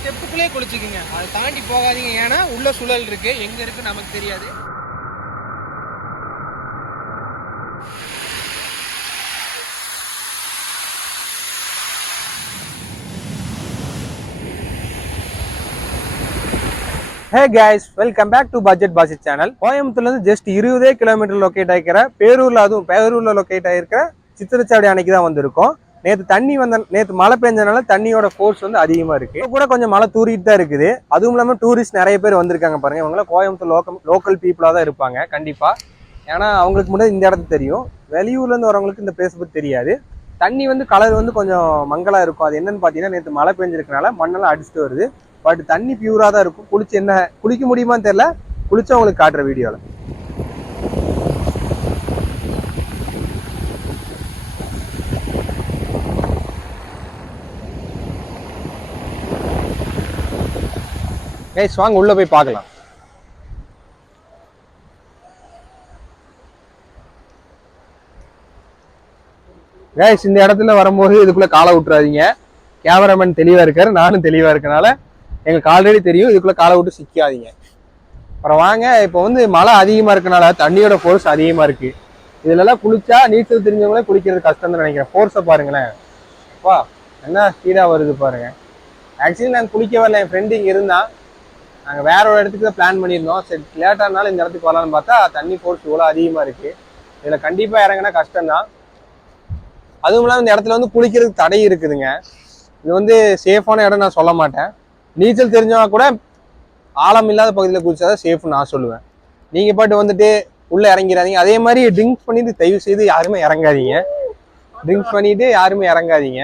ஸ்டெப்புக்குள்ளே குளிச்சுக்குங்க. அதை தாண்டி போகாதீங்க. ஏன்னா உள்ள சுழல் இருக்கு, எங்க இருக்கு நமக்கு தெரியாது. Hey guys, welcome back to Budget Basit channel. கோயம்புத்தூர்லேருந்து just 20 kilometre locate ஆகிக்கிற பேரூரில் locate ஆகிருக்கிற Chithirachavadi அணைக்கு தான் வந்திருக்கோம். நேற்று மழை பெஞ்சதுனால தண்ணியோட ஃபோர்ஸ் வந்து அதிகமாக இருக்குது. இப்போ கூட கொஞ்சம் மழை தூரிட்டு தான் இருக்குது. அதுவும் இல்லாமல் டூரிஸ்ட் நிறைய பேர் வந்திருக்காங்க பாருங்கள். இவங்களாம் கோயம்புத்தூர் லோக்கல் பீப்புளாக தான் இருப்பாங்க கண்டிப்பாக. ஏன்னா அவங்களுக்கு மட்டும் இந்த இடத்து தெரியும். வெளியூர்லேருந்து வரவங்களுக்கு இந்த பிளேஸ் பற்றி தெரியாது. தண்ணி வந்து கலர் வந்து கொஞ்சம் மங்கலாக இருக்கும். அது என்னன்னு பார்த்தீங்கன்னா நேற்று மழை பெஞ்சிருக்கனால மண்ணெல்லாம் அடிச்சுட்டு வருது. பட் தண்ணி பியூரா தான் இருக்கும். குளிக்க முடியுமான்னு தெரியல. குளிச்சா உங்களுக்கு காட்டுற வீடியோல. கைஸ் வாங்க உள்ள போய் பார்க்கலாம். கைஸ் இந்த இடத்துல வரும்போது இதுக்குள்ள காலை விட்டுறாதீங்க. கேமராமேன் தெளிவா இருக்காரு, நானும் தெளிவா இருக்கனால எங்களுக்கு ஆல்ரெடி தெரியும். இதுக்குள்ள காலை விட்டு சிக்காதீங்க. அப்புறம் வாங்க. இப்போ வந்து மழை அதிகமா இருக்கனால தண்ணியோட ஃபோர்ஸ் அதிகமா இருக்கு. இதுலலாம் குளிச்சா நீச்சல் தெரிஞ்சவங்களே குளிக்கிறது கஷ்டம் தான் நினைக்கிறேன். ஃபோர்ஸை பாருங்களேன். வா என்ன ஸ்பீடா வருது பாருங்க. ஆக்சுவலி நாங்கள் குளிக்க வரல, என் ஃப்ரெண்டு இங்கே இருந்தான். நாங்கள் வேற ஒரு இடத்துக்கு தான் பிளான் பண்ணியிருந்தோம். சரி லேட்டானாலும் இந்த இடத்துக்கு வரலான்னு பார்த்தா தண்ணி ஃபோர்ஸ் இவ்வளோ அதிகமாக இருக்கு. இதில் கண்டிப்பாக இறங்கினா கஷ்டம்தான். அதுவும் இல்லாமல் இந்த இடத்துல வந்து குளிக்கிறதுக்கு தடை இருக்குதுங்க. இது வந்து சேஃபான இடம் நான் சொல்ல மாட்டேன். நீச்சல் தெரிஞ்சவங்க கூட ஆழம் இல்லாத பகுதியில் குளிச்சாதான் சேஃப்னு நான் சொல்லுவேன். நீங்கள் பாட்டு வந்துட்டு உள்ளே இறங்கிறாதீங்க. அதே மாதிரி ட்ரிங்க்ஸ் பண்ணிட்டு தயவு செய்து யாருமே இறங்காதீங்க. ட்ரிங்க்ஸ் பண்ணிட்டு யாருமே இறங்காதீங்க.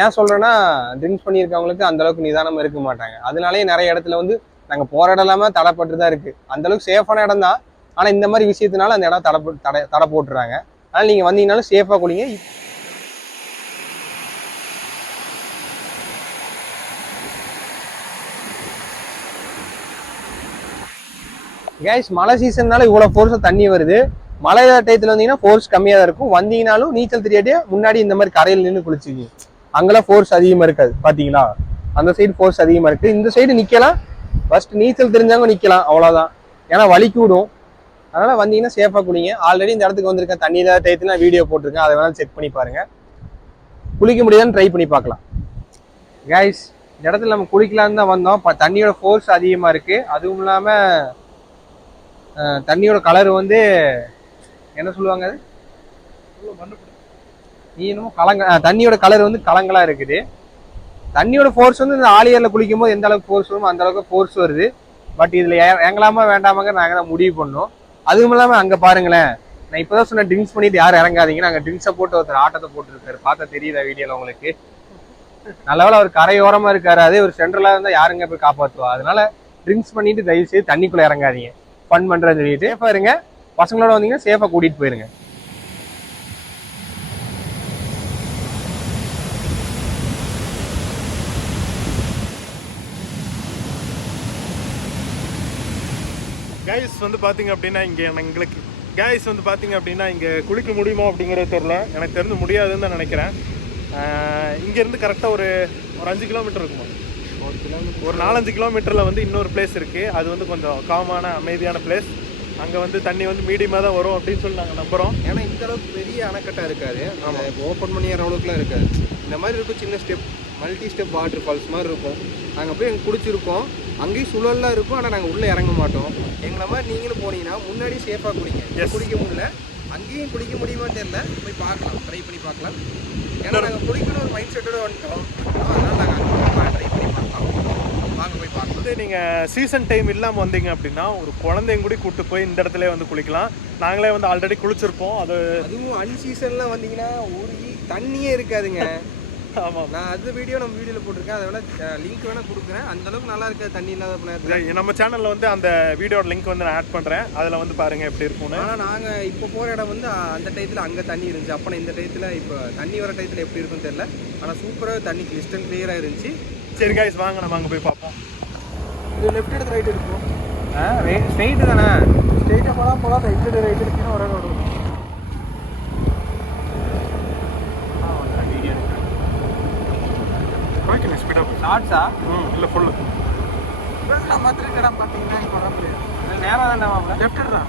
ஏன் சொல்கிறேன்னா ட்ரிங்க்ஸ் பண்ணியிருக்கவங்களுக்கு அந்தளவுக்கு நிதானம் இருக்க மாட்டாங்க. அதனாலேயே நிறைய இடத்துல வந்து நாங்கள் போகிற இடம் இல்லாமல் தடைப்பட்டு தான் இருக்குது. அந்தளவுக்கு சேஃபான இடம் தான். ஆனால் இந்த மாதிரி விஷயத்தினால அந்த இடம் தடை போட்டுறாங்க. அதனால் நீங்கள் வந்தீங்கனாலும் சேஃபாக குளிங்க. கேஸ் மழை சீசன்னால இவ்வளோ ஃபோர்ஸாக தண்ணி வருது. மழை டயத்தில் வந்தீங்கன்னா ஃபோர்ஸ் கம்மியாக தான் இருக்கும். வந்தீங்கனாலும் நீச்சல் தெரியாட்டே முன்னாடி இந்த மாதிரி கரையில் நின்று குளிச்சுக்கிங்க. அங்கெல்லாம் ஃபோர்ஸ் அதிகமாக இருக்காது. பார்த்தீங்களா, அந்த சைடு ஃபோர்ஸ் அதிகமாக இருக்குது. இந்த சைடு நிற்கலாம். ஃபர்ஸ்ட் நீச்சல் தெரிஞ்சவங்க நிற்கலாம், அவ்வளோதான். ஏன்னா வலிக்கு விடும். அதனால் வந்தீங்கன்னா சேஃபாக குளிங்க. ஆல்ரெடி இந்த இடத்துக்கு வந்திருக்கேன். தண்ணி இல்லாத டயத்தில் நான் வீடியோ போட்டிருக்கேன். அதை வேணாலும் செக் பண்ணி பாருங்கள். குளிக்க முடியாதுன்னு ட்ரை பண்ணி பார்க்கலாம். கேஸ் இந்த இடத்துல நம்ம குளிக்கலான்னு தான் வந்தோம். தண்ணியோட ஃபோர்ஸ் அதிகமாக இருக்குது. அதுவும் இல்லாமல் தண்ணியோட கலர் வந்து என்ன சொல்லுவாங்க, அது நீ என்னமோ தண்ணியோட கலர் வந்து கலங்கலா இருக்குது. தண்ணியோட ஃபோர்ஸ் வந்து இந்த ஆலியர்ல குளிக்கும் போது எந்த அளவுக்கு ஃபோர்ஸ் வருமோ அந்த அளவுக்கு ஃபோர்ஸ் வருது. பட் இதுல இறங்கலாமா வேண்டாமாங்க நாங்க தான் முடிவு பண்ணோம். அதுவும் இல்லாம அங்க பாருங்களேன், நான் இப்பதான் சொன்ன ட்ரிங்க்ஸ் பண்ணிட்டு யாரும் இறங்காதீங்க. நாங்க ட்ரிங்க்ஸை போட்டு ஒருத்தர் ஆட்டத்தை போட்டுருக்காரு. பார்த்தா தெரியுதா வீடியோல உங்களுக்கு? நல்லவேளை அவர் கரையோரமா இருக்காரு. அதே ஒரு சென்ட்ரலா இருந்தா யாருங்க போய் காப்பாற்றுவா? அதனால ட்ரிங்க்ஸ் பண்ணிட்டு தயவு செய்து தண்ணிக்குள்ள இறங்காதீங்க. ஃபன் பண்றேன்னு சொல்லிட்டு சேஃபா இருங்க. பசங்களோட வந்தீங்கன்னா சேஃபா கூட்டிட்டு போயிருங்க. கைஸ் வந்து பார்த்தீங்க அப்படின்னா இங்கே குளிக்க முடியுமா அப்படிங்கிறது தெரியல. எனக்கு தெரிஞ்சு முடியாதுன்னு தான் நினைக்கிறேன். இங்கேருந்து கரெக்டாக ஒரு 5 கிலோமீட்டர் இருக்குமா, ஒரு 4-5 கிலோமீட்டரில் வந்து இன்னொரு பிளேஸ் இருக்குது. அது வந்து கொஞ்சம் காமான அமைதியான பிளேஸ். அங்கே வந்து தண்ணி வந்து மீடியமாக தான் வரும் அப்படின்னு சொல்லி நாங்கள் நம்புகிறோம். ஏன்னா இந்த அளவுக்கு பெரிய அணைக்கட்டாக இருக்காது. நம்ம இப்போ ஓப்பன் பண்ணிடுற அளவுக்குலாம் இருக்காது. இந்த மாதிரி இருக்கும் சின்ன மல்டி ஸ்டெப் வாட்டர் ஃபால்ஸ் மாதிரி இருக்கும். நாங்கள் போய் எங்கே குளிச்சிருக்கோம். அங்கேயும் சுழல்லாம் இருக்கும். ஆனால் நாங்கள் உள்ளே இறங்க மாட்டோம். எங்களை மாதிரி நீங்களும் போனீங்கன்னா முன்னாடி சேஃபாக குடிங்க. குளிக்க முடியல, அங்கேயும் குளிக்க முடியுமான்னு தெரியல. போய் பார்க்கலாம், ட்ரை பண்ணி பார்க்கலாம். ஏன்னா நாங்கள் குளிக்கணும் ஒரு மைண்ட் செட்டோட வந்துட்டோம். அதனால் நாங்கள் ட்ரை பண்ணி பார்க்கலாம். வாங்க போய் பார்க்கலாம். வந்து நீங்கள் சீசன் டைம் இல்லாமல் வந்தீங்க அப்படின்னா ஒரு குழந்தைங்க கூட கூப்பிட்டு போய் இந்த இடத்துல வந்து குளிக்கலாம். நாங்களே வந்து ஆல்ரெடி குளிச்சிருப்போம். அதுவும் அன்சீசன்லாம் வந்தீங்கன்னா ஒரு தண்ணியே இருக்காதுங்க. ஆமாம், நான் அது நம்ம வீடியோவில் போட்டிருக்கேன். அதை வேணால் லிங்க் வேணால் கொடுக்குறேன். அந்தளவுக்கு நல்லா இருக்காது தண்ணி இல்லாத. நம்ம சேனலில் வந்து அந்த வீடியோட லிங்க் வந்து நான் ஆட் பண்ணுறேன். அதில் வந்து பாருங்கள் எப்படி இருக்கும்னு. ஆனால் நாங்கள் இப்போ போகிற இடம் வந்து அந்த டயத்தில் அங்கே தண்ணி இருந்துச்சு. அப்போ இந்த டயத்தில் இப்போ தண்ணி வர டயத்தில் எப்படி இருக்குன்னு தெரியல. ஆனால் சூப்பராக தண்ணி கிறிஸ்டல் கிளியராக இருந்துச்சு. சரி கைஸ் வாங்க நம்ம அங்கே போய் பார்ப்போம். இது லெஃப்ட் எடுத்து ரைட் இருக்கும். ஸ்ட்ரெயிட்டு தானே? ஸ்ட்ரெயிட்டாக போகலாம். ரைட் சைடு எடுத்தீங்கன்னா ஒரு ரோடு. ஷார்ட்ஸா இல்லை ஃபுல்லு மாத்திரம் இடம் பார்த்தீங்கன்னா வர முடியாது நேரம் தான் லெஃப்ட் தான்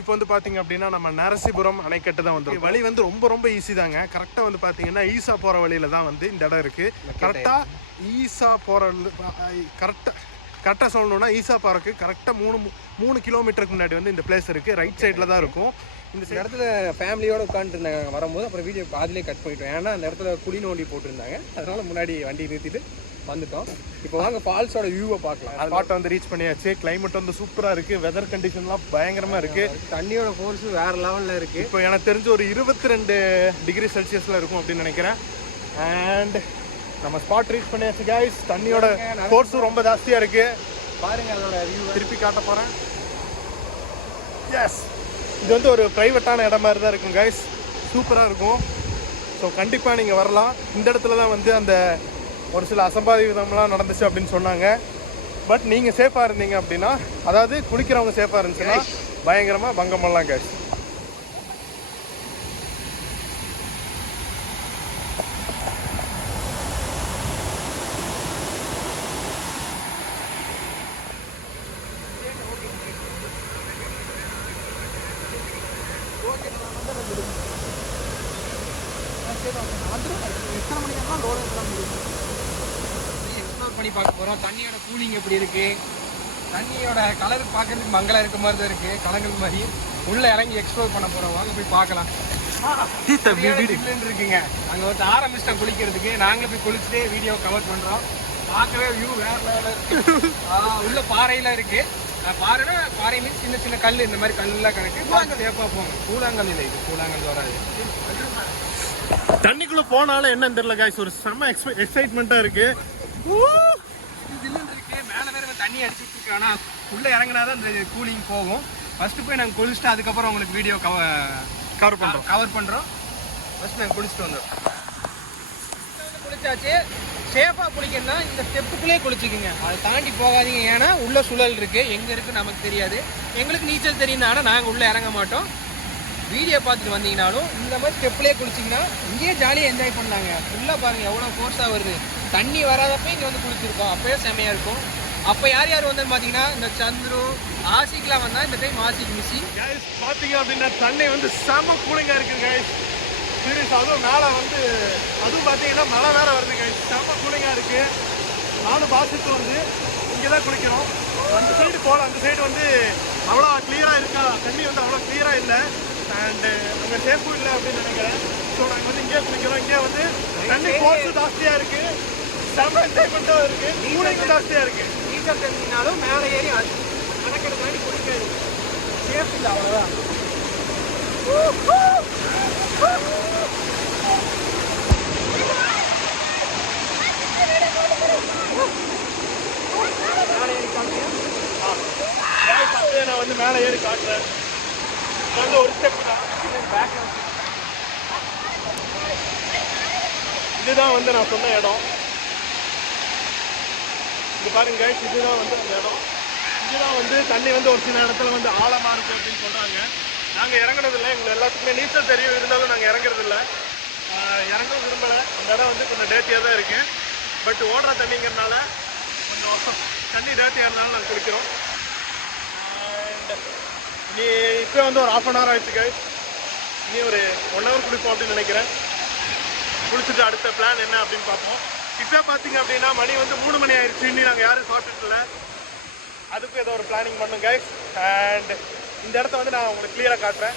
இப்போ வந்து பார்த்தீங்க அப்படின்னா நம்ம நரசிபுரம் அணைக்கட்டு தான் வந்து வழி வந்து ரொம்ப ஈஸி தாங்க. கரெக்டாக வந்து பார்த்தீங்கன்னா ஈசா போகிற வழியில தான் வந்து இந்த இடம் இருக்குது. கரெக்டாக ஈசா போகிற கரெக்டாக சொல்லணும்னா ஈசா பார்க்கு கரெக்டாக 3 கிலோமீட்டருக்கு முன்னாடி வந்து இந்த பிளேஸ் இருக்குது. ரைட் சைடில் தான் இருக்கும். இந்த இடத்துல ஃபேமிலியோடு உட்காந்துருந்தாங்க வரும்போது. அப்புறம் வீடியோ அதிலே கட் பண்ணிட்டோம். ஏன்னா அந்த இடத்துல குழி நோண்டி போட்டிருந்தாங்க. அதனால முன்னாடி வண்டி நிறுத்திட்டு வந்துட்டோம். இப்போ வாங்க ஃபால்ஸோட வியூவை பார்க்கலாம். ஸ்பாட்டை வந்து ரீச் பண்ணியாச்சு. கிளைமேட் வந்து சூப்பராக இருக்குது. வெதர் கண்டிஷன்லாம் பயங்கரமாக இருக்குது. தண்ணியோட ஃபோர்ஸ் வேறு லெவலில் இருக்குது. இப்போ எனக்கு தெரிஞ்ச ஒரு 22 டிகிரி செல்சியஸில் இருக்கும் அப்படின்னு நினைக்கிறேன். அண்ட் நம்ம ஸ்பாட் ரீச் பண்ணியாச்சு கைஸ். தண்ணியோட ஃபோர்ஸும் ரொம்ப ஜாஸ்தியாக இருக்குது. பாருங்கள் அதோட வியூ திருப்பி காட்ட போகிறேன். எஸ், இது வந்து ஒரு ப்ரைவேட்டான இடம் மாதிரி தான் இருக்கும் கைஸ். சூப்பராக இருக்கும். ஸோ கண்டிப்பாக நீங்கள் வரலாம். இந்த இடத்துல தான் வந்து அந்த ஒரு சில அசம்பாவிதம்லாம் நடந்துச்சு அப்படின்னு சொன்னாங்க. பட் நீங்கள் சேஃபாக இருந்தீங்க அப்படின்னா, அதாவது குளிக்கிறவங்க சேஃபாக இருந்துச்சுன்னா பயங்கரமாக பங்கம் பண்ணலாம் கைஸ். எக்ஸ்ப்ளோர் பண்ணி பார்க்க போகிறோம். தண்ணியோட கூலிங் எப்படி இருக்குது, தண்ணியோட கலர் பார்க்கறதுக்கு மங்களா இருக்க மாதிரி தான் இருக்குது, கலங்கள் மாதிரி. உள்ளே இறங்கி எக்ஸ்ப்ளோர் பண்ண போகிறோம். வாங்க போய் பார்க்கலாம். இருக்குங்க அங்கே வந்து ஆரம்பிச்சிட்டோம் குளிக்கிறதுக்கு. நாங்களும் போய் குளிச்சுட்டு வீடியோ கவர் பண்ணுறோம். பார்க்கவே வியூ வேற லெவலில் இருக்குது. உள்ள பாறையெல்லாம் இருக்குது. பாறைனா பாறை மீன்ஸ் சின்ன சின்ன கல், இந்த மாதிரி கல்லாம் கணக்கு. கூழாங்கல் சேஃபாக போங்க. கூழாங்கல் இல்லை, இது கூழாங்கல் வராது. தண்ணிக்குள்ளே போனாலும் என்னன்னு தெரியல கைஸ், ஒரு செம்ம எக்ஸைட்மெண்ட்டாக இருக்குது. மேலே வேற தண்ணி அடிச்சுட்டு இருக்கு. ஆனால் உள்ளே இறங்கினாதான் இந்த கூலிங் போகும். ஃபர்ஸ்ட் போய் நாங்கள் குளிச்சுட்டு அதுக்கப்புறம் உங்களுக்கு வீடியோ கவர் பண்ணுறோம். ஃபர்ஸ்ட் நாங்கள் குளிச்சுட்டு வந்தோம். குளிச்சாச்சு. சேஃபாக குளிக்கணும்னா இந்த ஸ்டெப்புக்குள்ளே குளிச்சுக்குங்க. அதை தாண்டி போகாதீங்க. ஏன்னா உள்ள சுழல் இருக்குது. எங்கே இருக்குது நமக்கு தெரியாது. எங்களுக்கு நீச்சல் தெரியும்னா நாங்கள் உள்ளே இறங்க மாட்டோம். வீடியோ பார்த்துட்டு வந்தீங்கனாலும் இந்த மாதிரி ஸ்டெப்லேயே குளிச்சிங்கன்னா இங்கேயே ஜாலியாக என்ஜாய் பண்ணாங்க. ஃபுல்லாக பாருங்கள் எவ்வளோ ஃபோர்ஸாக வருது. தண்ணி வராதப்போ இங்கே வந்து குளிச்சிருக்கோம். அப்போயே செம்மையாக இருக்கும். அப்போ யார் யார் வந்தேன்னு பார்த்தீங்கன்னா இந்த சந்துரு ஆசிக்கெலாம் வந்தால் இந்த டைம் ஆசிக்கு மிஸ்ஸி கைஸ் பார்த்தீங்க அப்படின்னா தண்ணி வந்து செம்ம கூலிங்காக இருக்குது கைஸ். சீரியஸ், அதுவும் மேலே வந்து அதுவும் பார்த்தீங்கன்னா மழை வேறு வருது கைஸ். செம்ம கூலிங்காக இருக்குது. நானும் பாசிட்டு வந்து இங்கே தான் குளிக்கிறோம். அந்த சைடு போகலாம். அந்த சைடு வந்து அவ்வளோ கிளியராக இருக்கா, தண்ணி வந்து அவ்வளோ கிளியராக இல்லை. அண்டு அங்கே சேஃபும் இல்லை அப்படின்னு நினைக்கிறேன். ஸோ நாங்கள் வந்து இங்கே குளிக்கிறோம். இங்கே வந்து தண்ணி ஃபோர்ஸும் ஜாஸ்தியாக இருக்குது. செம்ம என்ஜாய்மெண்ட்டாக இருக்குது. கூலிங்கும் ஜாஸ்தியாக இருக்குது. நீச்சல் தெரிஞ்சினாலும் மேலே ஏறி கணக்கெடு தாண்டி குளிக்கிறது சேஃப் இல்லை, அவ்வளோதான். நான் வந்து மேலே ஏறி காட்டுறேன். வந்து ஒரு ஸ்டெப் தான். இதுதான் வந்து நான் சொன்ன இடம். இங்கே பாருங்க கைஸ், இதுதான் வந்து அந்த இடம். இதுதான் வந்து தண்ணி வந்து ஒரு சில இடத்துல வந்து ஆழமாக இருக்கும் அப்படின்னு சொல்கிறாங்க. நாங்கள் இறங்குறதில்லை. எங்களுக்கு எல்லாத்துக்குமே நீச்சல் தெரியும். இருந்தாலும் நாங்கள் இறங்குறதில்ல. இறங்கவும் விரும்பலை. இந்த இடம் வந்து கொஞ்சம் டேட்டியாக தான் இருக்குது. பட் ஓடுற தண்ணிங்கிறதுனால கொஞ்சம் தண்ணி டேட்டியாக இருந்தாலும் நாங்கள் குளிக்கிறோம். நீ இப்போ வந்து ஒரு 1/2 hour ஆயிடுச்சு கைஸ். இனி ஒரு 1 hour குளிப்போம் அப்படின்னு நினைக்கிறேன். குளிச்சுட்டு அடுத்த பிளான் என்ன அப்படின்னு பார்ப்போம். இப்போ பார்த்தீங்க அப்படின்னா மணி வந்து 3 மணி ஆயிடுச்சு. இன்னி நாங்கள் யாரும் சாப்பிட்டுல. அதுக்கும் ஏதோ ஒரு பிளானிங் பண்ணோம் கைஸ். அண்ட் இந்த இடத்த வந்து நான் உங்களுக்கு கிளியராக காட்டுறேன்.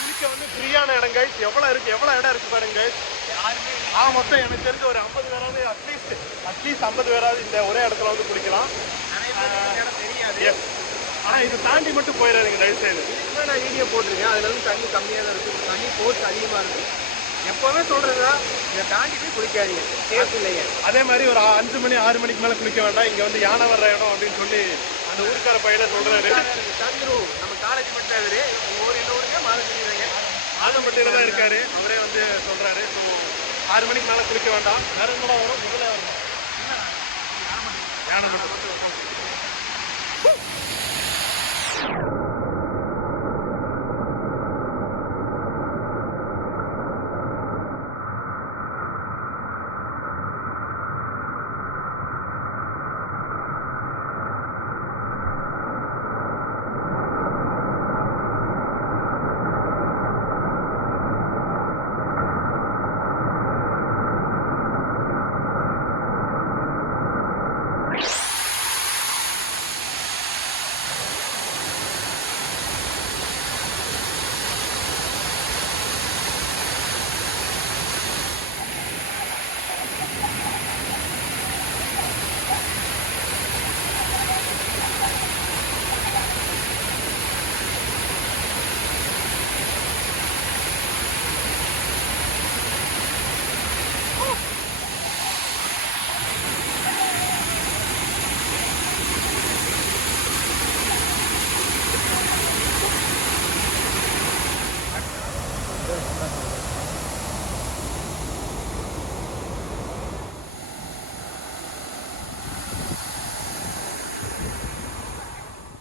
குளிக்க வந்து ஃப்ரீயான இடம் கைஸ். எவ்வளோ இடம் இருக்குது பாருங்க கைஸ். மொத்தம் எனக்கு தெரிஞ்ச ஒரு 50 பேராவது அட்லீஸ்ட் 50 பேராவது இந்த ஒரே இடத்துல வந்து குளிக்கலாம். தெரியாது. ஆனால் இதை தாண்டி மட்டும் போயிடாதுங்க தயவு செய்து. இதுக்கு நான் வீடியோ போட்டிருக்கேன். அதில் வந்து தண்ணி கம்மியாக தான் இருக்குது. தண்ணி ஃபோர்ஸ் அதிகமாக இருக்குது. எப்போவுமே சொல்கிறதுனா இதை தாண்டி போய் குளிக்காதீங்க. சேஃப் இல்லைங்க. அதே மாதிரி ஒரு 5 மணி 6 மணிக்கு மேலே குளிக்க வேண்டாம். இங்கே வந்து யானை வர்ற இடம் அப்படின்னு சொல்லி அந்த ஊருக்கார பையனை சொல்கிறாரு. சந்துரு நம்ம காலேஜ் மட்டும் உங்கள் ஊர் என்ன ஊருங்க? மாதம் ஆலம்பட்டியில் தான் இருக்காரு, அவரே வந்து சொல்றாரு. ஸோ 6 மணிக்கு மேலே குளிக்க வேண்டாம். வேற என்னடா வரும் முதல்ல வரணும் யானை மட்டும்.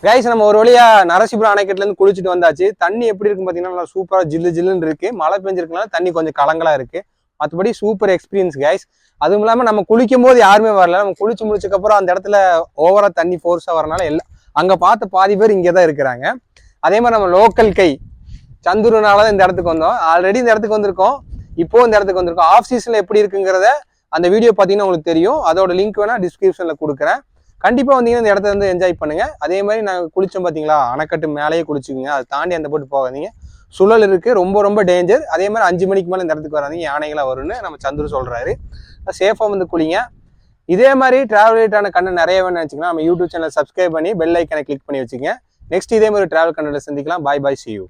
கைஸ் நம்ம ஒரு வழியா நரசிபுரம் அணைக்கட்டுல இருந்து குளிச்சுட்டு வந்தாச்சு. தண்ணி எப்படி இருக்குன்னு பாத்தீங்கன்னா நல்லா சூப்பரா ஜில்லுன்னு இருக்கு. மழை பெஞ்சிருக்கனால தண்ணி கொஞ்சம் கலங்கலா இருக்கு. மற்றபடி சூப்பர் எக்ஸ்பீரியன்ஸ் கைஸ். அதுவும் இல்லாம நம்ம குளிக்கும் போது யாருமே வரல. நம்ம குளிச்சு முடிச்சதுக்கு அப்புறம் அந்த இடத்துல ஓவரா தண்ணி ஃபோர்ஸா வரனால எல்லாம் அங்க பார்த்த பாதி பேர் இங்கதான் இருக்கிறாங்க. அதே மாதிரி நம்ம லோக்கல் கை சந்துருனாலதான் இந்த இடத்துக்கு வந்தோம். ஆல்ரெடி இந்த இடத்துக்கு வந்திருக்கோம், இப்போ இந்த இடத்துக்கு வந்திருக்கோம். ஆஃப் சீசன்ல எப்படி இருக்குங்கிறத அந்த வீடியோ பார்த்தீங்கன்னா உங்களுக்கு தெரியும். அதோட லிங்க் வேணா டிஸ்கிரிப்ஷன்ல கொடுக்குறேன். கண்டிப்பா வந்தீங்கன்னா இந்த இடத்த வந்து என்ஜாய் பண்ணுங்க. அதே மாதிரி நாங்கள் குளிச்சோம் பார்த்தீங்களா, அணைக்கட்டு மேலேயே குளிச்சுக்குங்க. அதை தாண்டி அந்த போட்டு போகாதீங்க, சுழல் இருக்கு, ரொம்ப டேஞ்சர். அதே மாதிரி 5 மணிக்கு மேலே இந்த இடத்துக்கு வராதீங்க, யானைகளா வரும்னு நம்ம சந்துரு சொல்றாரு. சேஃபா வந்து குளிங்க. இதே மாதிரி டிராவல் ரிலேட்டான கண்ணு நிறைய வேணும்னு நினைச்சிங்கன்னா நம்ம யூடியூப் சேனல் சப்ஸ்கிரைப் பண்ணி பெல் ஐக்கனை கிளிக் பண்ணி வச்சுக்கங்க. நெக்ஸ்ட் இதே மாதிரி டிராவல் கண்ணில் சந்திக்கலாம். பாய் see you.